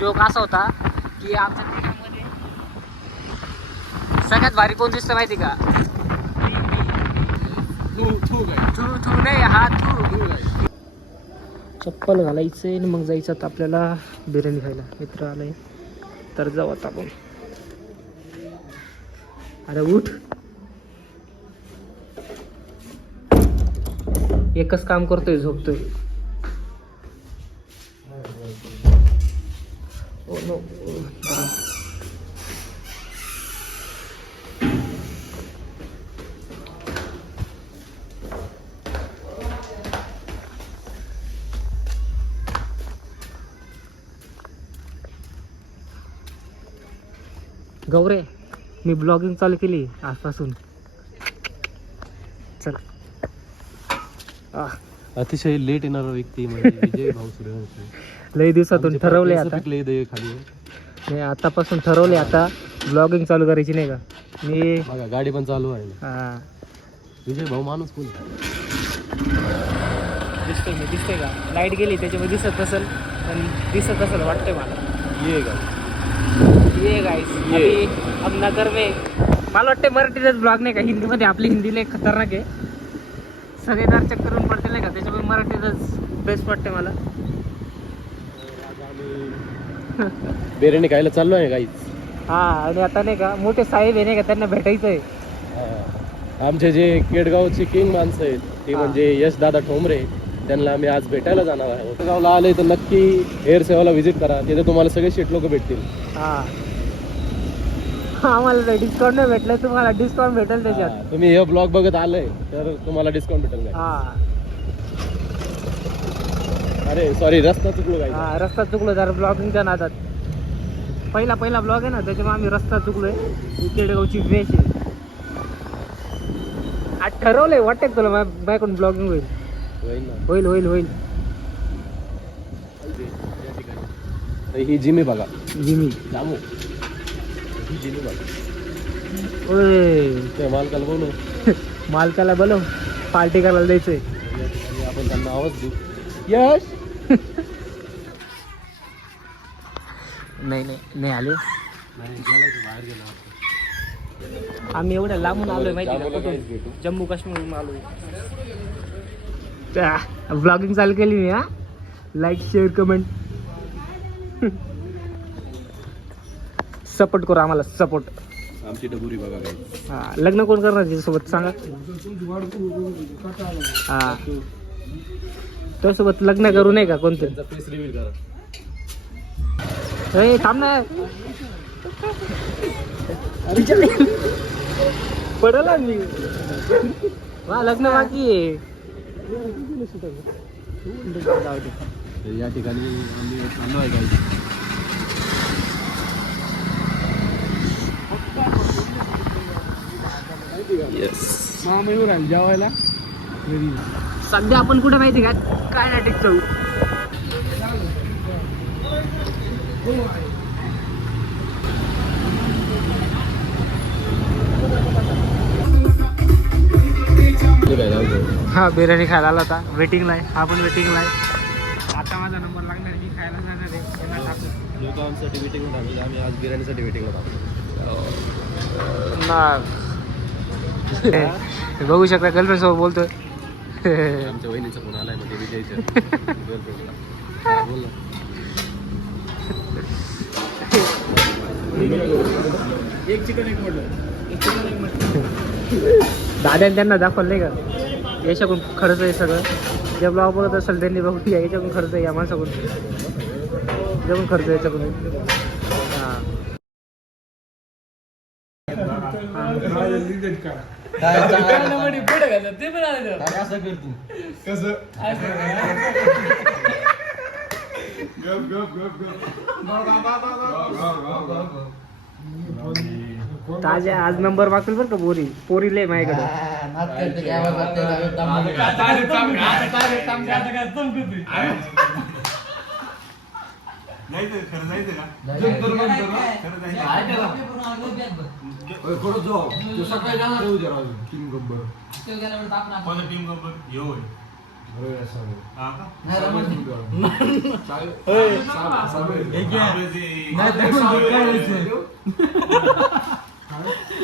Joke असा होता की आमच्या तिघांमध्ये सगळ्यात भारी कोण दिसतं माहिती का? थू नाही, हा थू. चप्पल घालायचंय आणि मग जायचं आता आपल्याला बिर्याणी खायला. मित्र आलाय तर जाऊ आता आपण. अरे उठ, एकच काम करतोय, झोपतोय. Oh no. गौरे, मी ब्लॉगिंग चालू केली आजपासून. चल. अतिशय लेट येणारा व्यक्ती म्हणजे विजय भाऊ सूर्यवंशी. लई दिवसातून ठरवले आता. खाली नाही, आतापासून ठरवले आता ब्लॉगिंग चालू करायची, नाही का? मी बघा गाडी पण चालू आहे. हा, विजय भाऊ माणूस कोण दिसतंय का? लाईट गेली त्याच्यामुळे दिसत नसेल, पण दिसत असेल वाटतंय मला. ये का ये गाइस, अभी अब नगर में. मला वाटतं मराठीतच ब्लॉग, नाही का? हिंदीमध्ये आपली हिंदी लय खतरनाक आहे. सगळे चेक करून पडते, नाही का? त्याच्यामुळे मराठीतच बेस्ट वाटते मला. बिर्याणी खायला चाललो आहे गाईच. हा, आणि आता नाही का मोठे साहेब आहे, नाही का? त्यांना भेटायचं आहे. आमचे जे केडगावचे किंग माणसं आहेत ते म्हणजे यश दादा ठोंबरे, त्यांना आम्ही आज भेटायला जाणार आहे. केडगावला आले तर नक्की एअर सेवाला व्हिजिट करा. तिथे तुम्हाला सगळे शेट लोक भेटतील. हा, आम्हाला डिस्काउंट नाही भेटलं, तुम्हाला डिस्काउंट भेटेल त्याच्यात. तुम्ही हे ब्लॉग बघत आले तर तुम्हाला डिस्काउंट भेटेल. हा, अरे सॉरी, रस्ता चुकलो काय. हा, रस्ता चुकलो जरा ब्लॉगिंगच्या नादात. पहिला ब्लॉग आहे ना, त्याच्यामुळे आम्ही रस्ता चुकलोय. केडगावची वेश आहे. आज ठरवलंय, वाटतं तुला माझ्याकडून ब्लॉगिंग होईल. होईल होईल होईल. ही जिमी बघा, जिमी जामू. ही जिमी बघा. ओय, ते मालकाला बोलू. मालकाला बोलव, पार्टी करायला द्यायचंय. आपण त्यांना आवाज देऊ. यश नाही आले. बाहेर गेला. आम्ही एवढ्या लांबून आलोय माहिती का? कुठून? जम्मू काश्मीरहून आलोय. ब्लॉगिंग चालू केली मी. हा, लाईक शेअर कमेंट सपोर्ट करू आम्हाला, सपोर्ट. आमची डबुरी बघा काय. हा, लग्न कोण करणार त्याच्यासोबत सांगा? हा, त्यासोबत लग्न करू, नाही का? कोणतं फेस रिव्हील करा. थांब ना. पडला मी. वा, लग्न बाकी आहे. या ठिकाणी आम्ही चाललो आहे गाईस. मामा येऊन राहील जेवायला. सध्या आपण कुठे माहिती का? काय नाटिक चौक. हा, बिर्याणी खायला आला होता. वेटिंगला आहे, हा पण वेटिंगला आहे. आता माझा नंबर लागणार, मी खायला जाणार आहे. लोक आमच्यासाठी वेटिंगला थांबले, आम्ही आज बिर्याणीसाठी वेटिंगला थांबलो. बघू शकता, गर्लफ्रेंड सोबत बोलतोय. आमच्या वहिनीचा फोन आलाय म्हणजे विजयच्या गर्लफ्रेंडला. बोल ना. एक चिकन एक मटन. दादा त्यांना दाखवलं, नाही का? याच्याकडून खर्च आहे सगळं. जे ब्लॉग बघत असेल त्यांनी बघू या, याच्याकडून खर्च आहे, या माणसाकडून याच्याकडून खर्च आहे, याच्याकडून. हां, ताज्या आज नंबर मागतील बरं का? पोरी लय माझ्याकडे.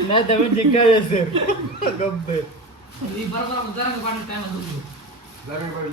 नाही तर म्हणजे काय असेल बरोबर